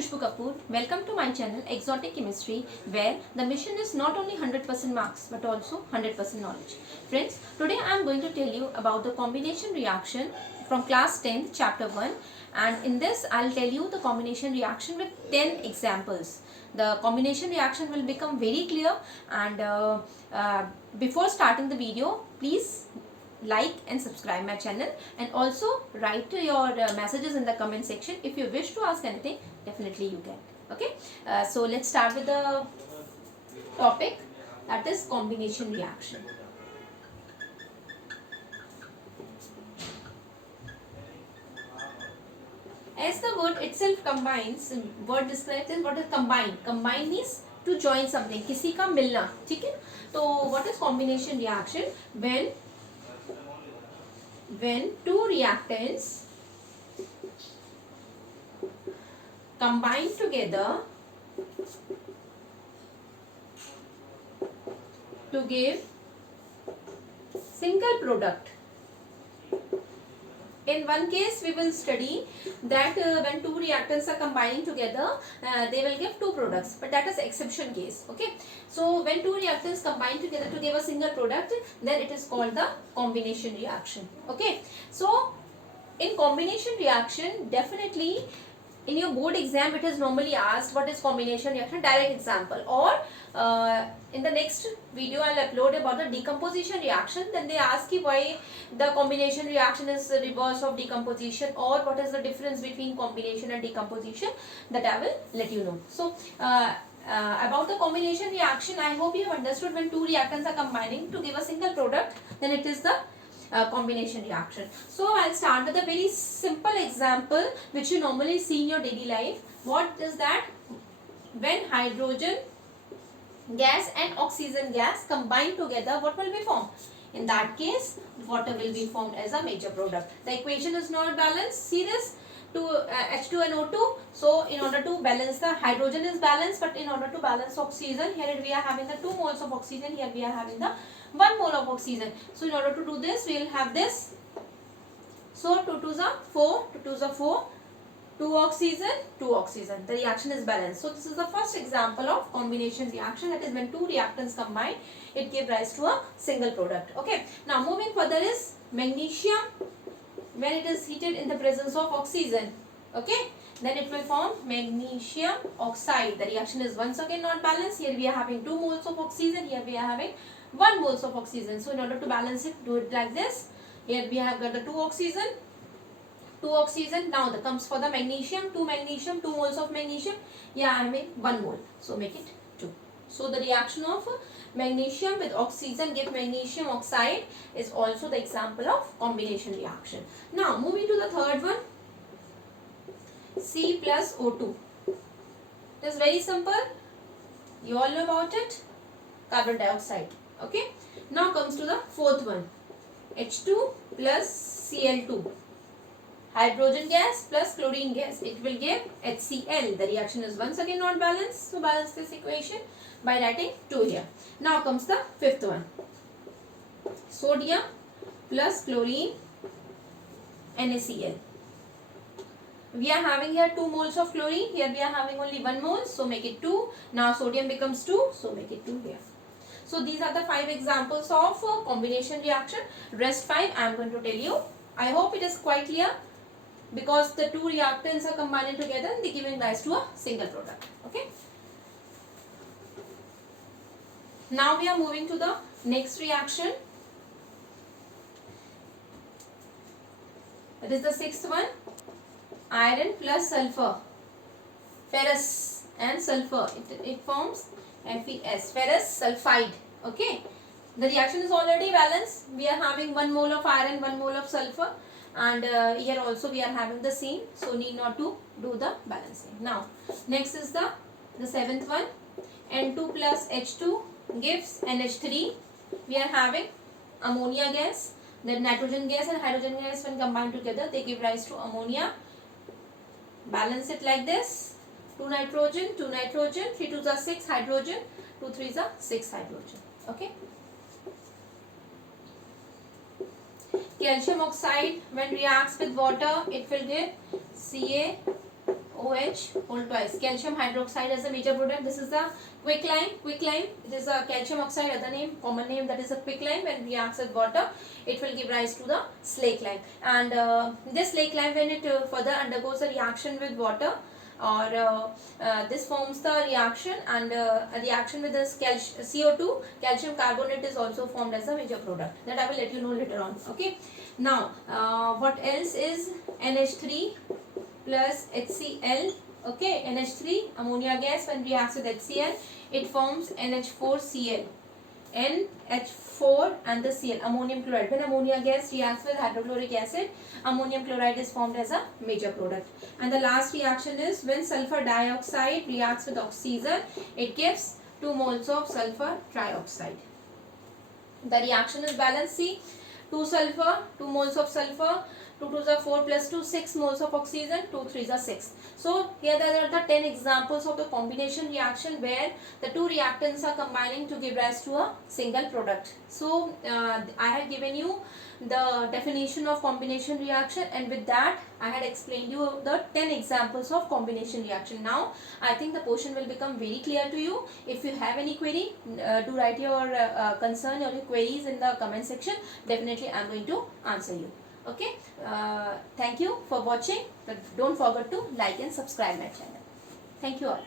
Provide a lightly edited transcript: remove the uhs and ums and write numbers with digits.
Khushbu Kapoor. Welcome to my channel Exotic Chemistry, where the mission is not only 100% marks but also 100% knowledge. Friends, today I am going to tell you about the combination reaction from class 10th chapter 1, and in this I will tell you the combination reaction with 10 examples. The combination reaction will become very clear, and before starting the video, please like and subscribe my channel, and also write your messages in the comment section. If you wish to ask anything, definitely you can. Okay, so let's start with the topic, that is combination reaction. As the word itself combines, word describes as what is combine. Combine means to join something, किसी का मिलना, ठीक है. तो what is combination reaction? When two reactants combine together to give single product. In one case we will study that when two reactants are combining together, they will give two products, but that is exception case. Okay, so when two reactants combine together to give a single product, then it is called the combination reaction. Okay, so in combination reaction, definitely in your board exam it is normally asked what is combination reaction, direct example, or in the next video I will upload about the decomposition reaction. Then they ask you why the combination reaction is the reverse of decomposition, or what is the difference between combination and decomposition, that I will let you know. So about the combination reaction, I hope you have understood. When two reactants are combining to give a single product, then it is the combination reaction. So I'll start with a very simple example which you normally see in your daily life. What is that? When hydrogen gas and oxygen gas combine together, what will be formed? In that case, water will be formed as a major product. The equation is not balanced. See this? H2 and O2. So in order to balance, the hydrogen is balanced, but in order to balance oxygen, here we are having the 2 moles of oxygen, here we are having the 1 mole of oxygen. So in order to do this, we will have this. So 2 2s are 4, 2 2s are 4, 2 oxygen, 2 oxygen. The reaction is balanced. So this is the first example of combination reaction, that is when two reactants combine, it gives rise to a single product. Okay. Now moving further is magnesium. When it is heated in the presence of oxygen, okay, then it will form magnesium oxide. The reaction is once again not balanced. Here we are having 2 moles of oxygen, here we are having 1 moles of oxygen. So in order to balance it, do it like this. Here we have got the 2 oxygen, 2 oxygen. Now that comes for the magnesium, 2 magnesium, 2 moles of magnesium. Here I am having 1 mole, so make it 2. So the reaction of magnesium with oxygen give magnesium oxide is also the example of combination reaction. Now moving to the third one, C plus O2. It is very simple. You all know about it. Carbon dioxide. Okay. Now comes to the fourth one, H2 plus Cl2. Hydrogen gas plus chlorine gas. It will give HCl. The reaction is once again not balanced. So balance this equation by writing 2 here. Now comes the fifth one, sodium plus chlorine NaCl. We are having here 2 moles of chlorine. Here we are having only 1 mole. So make it 2. Now sodium becomes 2. So make it 2 here. So these are the 5 examples of combination reaction. Rest 5 I am going to tell you. I hope it is quite clear, because the two reactants are combining together and they giving rise to a single product. Okay. Now we are moving to the next reaction. That is the sixth one. Iron plus sulfur. Ferrous and sulfur. It forms FeS. Ferrous sulfide. Okay. The reaction is already balanced. We are having 1 mole of iron, 1 mole of sulfur, and here also we are having the same. So need not to do the balancing. Now next is the seventh one. N2 plus H2 gives NH3. We are having ammonia gas. Then nitrogen gas and hydrogen gas, when combined together, they give rise to ammonia. Balance it like this. 2 nitrogen, 2 nitrogen, 3 2s are 6 hydrogen, 2 3s are 6 hydrogen. Okay. Calcium oxide, when reacts with water, it will give CaO OH whole twice. Calcium hydroxide as a major product. This is the quicklime. Quicklime, it is a calcium oxide, other name, common name, that is a quicklime. When reacts with water, it will give rise to the slake lime. And this slake lime, when it further undergoes a reaction with water, or this forms the reaction, and a reaction with this CO2, calcium carbonate, is also formed as a major product. That I will let you know later on. Okay. Now, what else is NH3 plus HCl? Okay, NH3, ammonia gas, when reacts with HCl, it forms NH4Cl. NH4 and the Cl, ammonium chloride. When ammonia gas reacts with hydrochloric acid, ammonium chloride is formed as a major product. And the last reaction is when sulfur dioxide reacts with oxygen, it gives 2 moles of sulfur trioxide. The reaction is balanced. See, 2 sulfur, 2 moles of sulfur, 2 2s are 4 plus 2, 6 moles of oxygen, 2 3s are 6. So here there are the 10 examples of the combination reaction where the two reactants are combining to give rise to a single product. So I have given you the definition of combination reaction, and with that I had explained you the 10 examples of combination reaction. Now I think the portion will become very clear to you. If you have any query, do write your concern or your queries in the comment section. Definitely I am going to answer you. Okay, thank you for watching. Don't forget to like and subscribe my channel. Thank you all.